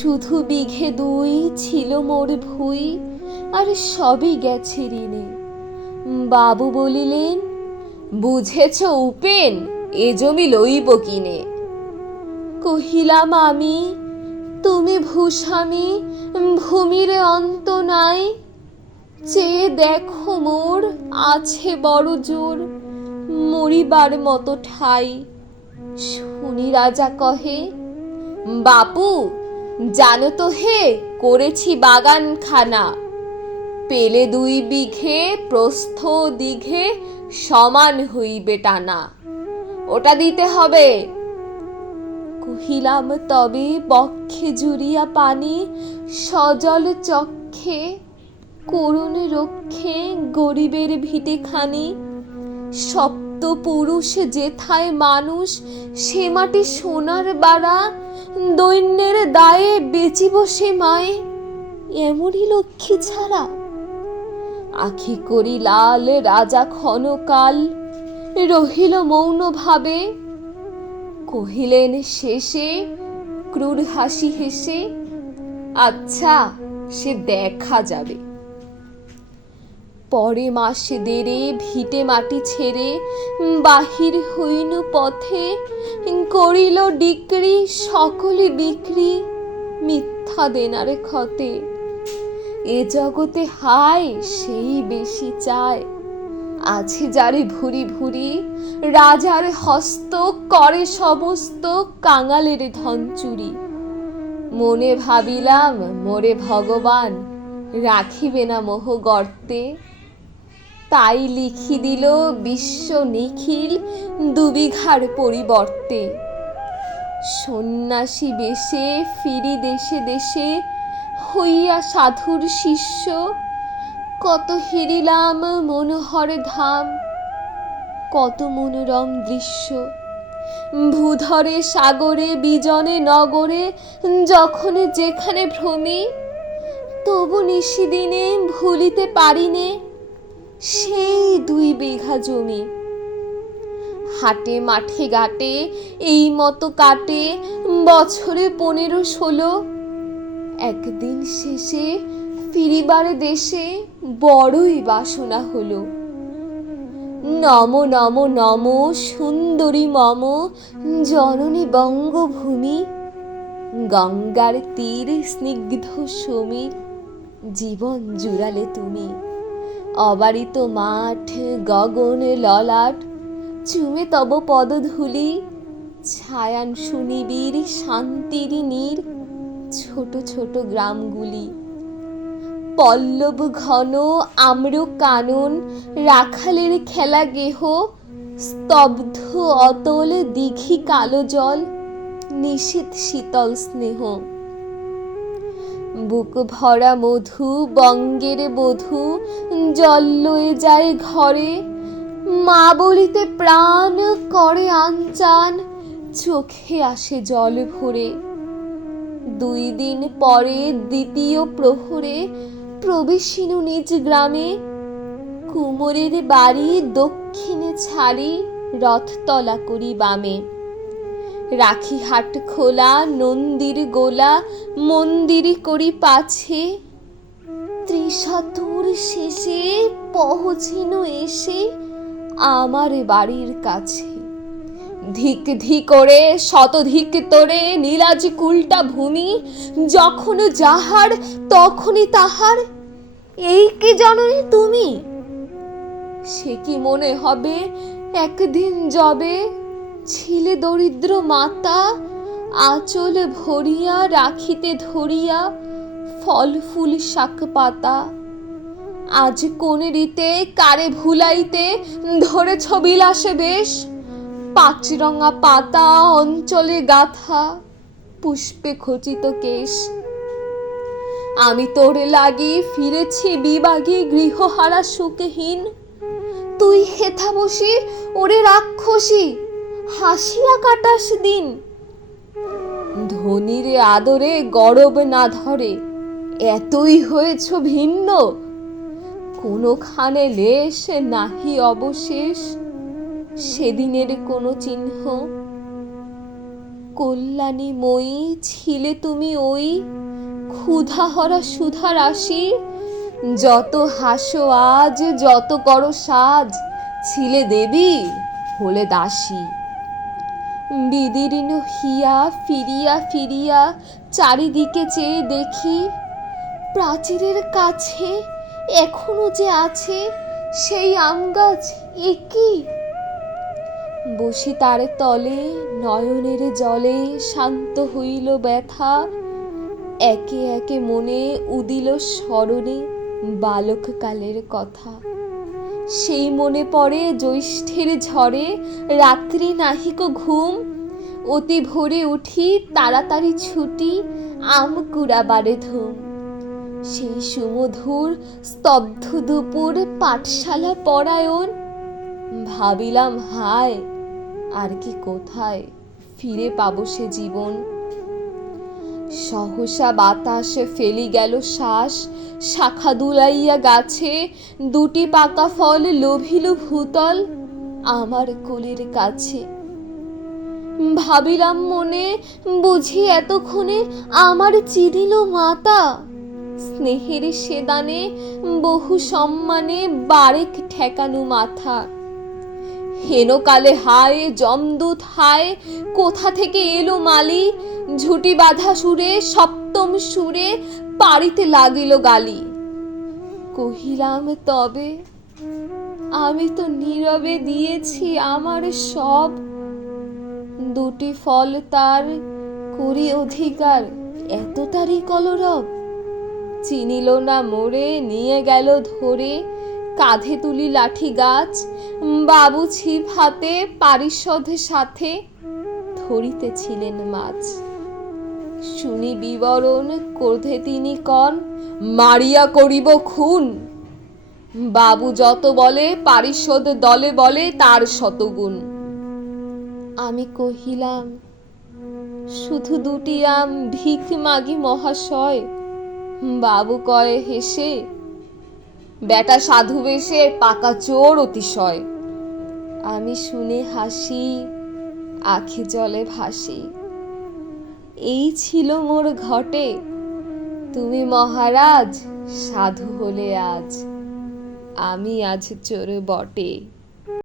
শুধু বিঘে দুই ছিল মোর ভুই, আর সবই গেছে ঋণে। বাবু বলিলেন, বুঝেছ উপেন, এ জমি লইব কিনে। কহিলাম আমি, তুমি ভূস্বামী, ভূমির অন্ত নাই। চেয়ে দেখো মোর আছে বড় জোর, মরিবার মতো ঠাই। শুনি রাজা কহে, বাপু জানো তো হে, করেছি বাগান খানা। পেলে 2 বিঘে, প্রস্থ দীঘে সমান হইবে টানা, ওটা দিতে হবে। কহিলাম, তবে বক্ষে জুড়িয়া পানি, সজল চক্ষে করুণ রক্ষে গরিবের ভিটে খানি। সপ্ত পুরুষ যেথায় মানুষ, সে মাটি সোনার বাড়া। দৈন্যের দায়ে বেচিব সে মায়ে, এমনই লক্ষ্মী ছাড়া। আখি করি লাল রাজা ক্ষণকাল, রহিল মৌন ভাবে। কহিলেন শেষে ক্রূর হাসি হেসে, আচ্ছা সে দেখা যাবে। পরে মাসে দেরে ভিটে মাটি ছেড়ে বাহির হইনু পথে। করিল ডিক্রি সকলে বিক্রি, মিথ্যা দেনারে ক্ষতে। এ জগতে হায় সেই বেশি চায়, আছে যারে ভুরি ভুরি। রাজার হস্ত করে সমস্ত, কাঙালের ধন চুরি। মনে ভাবিলাম, মোরে ভগবান রাখিবে না মোহ গর্তে। তাই লিখি দিল বিশ্ব নিখিল 2 বিঘার পরিবর্তে। সন্ন্যাসী বেশে ফিরি দেশে দেশে, হইয়া সাধুর শিষ্য। কত হেরিলাম মনোহর ধাম, কত মনোরম দৃশ্য। ভূধরে সাগরে বিজনে নগরে, যখন যেখানে ভ্রমি। তবু নিশিদিনে ভুলিতে পারিনে সেই 2 বিঘা জমি। হাটে মাঠে ঘাটে এই মতো কাটে বছরে 15-16। একদিন শেষে ফিরিবার দেশে বড়ই বাসনা হলো। নম নম নম সুন্দরী মম জননী বঙ্গভূমি। গঙ্গার তীর স্নিগ্ধ সমীর, জীবন জুড়ালে তুমি। অবারিত মাঠ গগন ললাট, চুমে তব পদধূলি। ছায়ান সুনিবিড় শান্তির নীর, ছোট ছোট গ্রামগুলি। পল্লব ঘন আম্র কানন, রাখালের খেলা গেহ। স্তব্ধ অতল দিঘি কালো জল, নিশীথ শীতল স্নেহ। বুক ভরা মধু বঙ্গের বধূ, জল লয়ে যায় ঘরে। মা বলিতে প্রাণ করে আনচান, চোখে আসে জল ভরে। 2 দিন পরে দ্বিতীয় প্রহরে প্রবেশিনু নিজ গ্রামে। কুমোরের বাড়ি দক্ষিণে ছাড়ি, রথতলা করি বামে। রাখি হাট খোলা নন্দীর গোলা, মন্দির করি পাছে। ত্রিশাতুর শেষে পৌঁছিনু এসে আমার বাড়ির কাছে। ধিক ধিক করে শতধিক তোরে নীলাজ কুলটা ভূমি। যখন যাহার তখনই তাহার, এই কি জননী তুমি? সে কি মনে হবে একদিন যবে ছিলে দরিদ্র মাতা, আঁচল ভরিয়া রাখিতে ধরিয়া ফল ফুল শাক পাতা। আজ কোন রীতে কারে ভুলাইতে ধরেছ বিলাসে বেশ। 5 রঙা পাতা অঞ্চলে গাথা, পুষ্পে খচিত কেশ। আমি তোরে লাগি ফিরেছি বিবাগী, গৃহহারা সুখহীন। তুই হেথা বসি ওরে রাক্ষসী, হাসিয়া কাটাস দিন। ধনীরে আদরে গরব না ধরে, এতই হয়েছ ভিন্ন। কোনোখানে লেশ নাহি অবশেষ, সেদিনের কোনো চিহ্ন। কল্যাণীময়ী ছিলে তুমি ওই ক্ষুধাহরা সুধা রাশির, যত হাসো আজ যত করো সাজ, ছিলে দেবী হলে দাসী। বিদীর্ণ হিয়া ফিরিয়া ফিরিয়া চারিদিকে চেয়ে দেখি, প্রাচীরের কাছে এখনো যে আছে সেই আম গাছ, একই বসি তার তলে নয়নের জলে শান্ত হইল ব্যথা। একে একে মনে উদিল স্মরণে বালককালের কথা। সেই মনে পড়ে জ্যৈষ্ঠের ঝড়ে রাত্রি নাহিক ঘুম, অতি ভোরে উঠি তাড়াতাড়ি ছুটি আম কুড়াবারে ধুম। সেই সুমধুর স্তব্ধ দুপুর পাঠশালা পরায়ণ, ভাবিলাম হায় আর কি কোথায় ফিরে পাবো সে জীবন। সহসা বাতাসে ফেলি গেল শ্বাস, শাখা দুলাইয়া গাছে দুটি পাকা ফল লোভিল ভূতল আমার কোলের কাছে। ভাবিলাম মনে, বুঝি এতক্ষণে আমার চিনিল মাতা, স্নেহের সেদানে বহু সম্মানে বারেক ঠেকানো মাথা। হেনকালে হায় যমদূত হায়, কোথা থেকে এলো মালি, ঝুটি বাঁধা সুরে সপ্তম সুরে পারিতে লাগিল গালি। কহিলাম তবে আমি তো নীরবে দিয়েছি আমার সব, দুটি ফল তার করি অধিকার এত তারই কলরব। চিনিল না মোরে নিয়ে গেল ধরে, কাঁধে তুলি লাঠি গাছ, বাবু ছিপ হাতে পারিষদ সাথে ধরিতেছিলেন মাছ। শুনি বিবরণ ক্রোধে তিনি কন, মারিয়া করিব খুন। বাবু যত বলে পারিষদ দলে বলে তার শতগুণ। আমি কহিলাম শুধু দুটি আম ভিক মাগি মহাশয়। বাবু কয় হেসে, বেটা সাধু বেশে পাকা চোর অতিশয়। আমি শুনে হাসি, আখি জলে ভাসি। এই ছিল মোর ঘটে, তুমি মহারাজ সাধু হলে আজ, আমি আজ চোর বটে।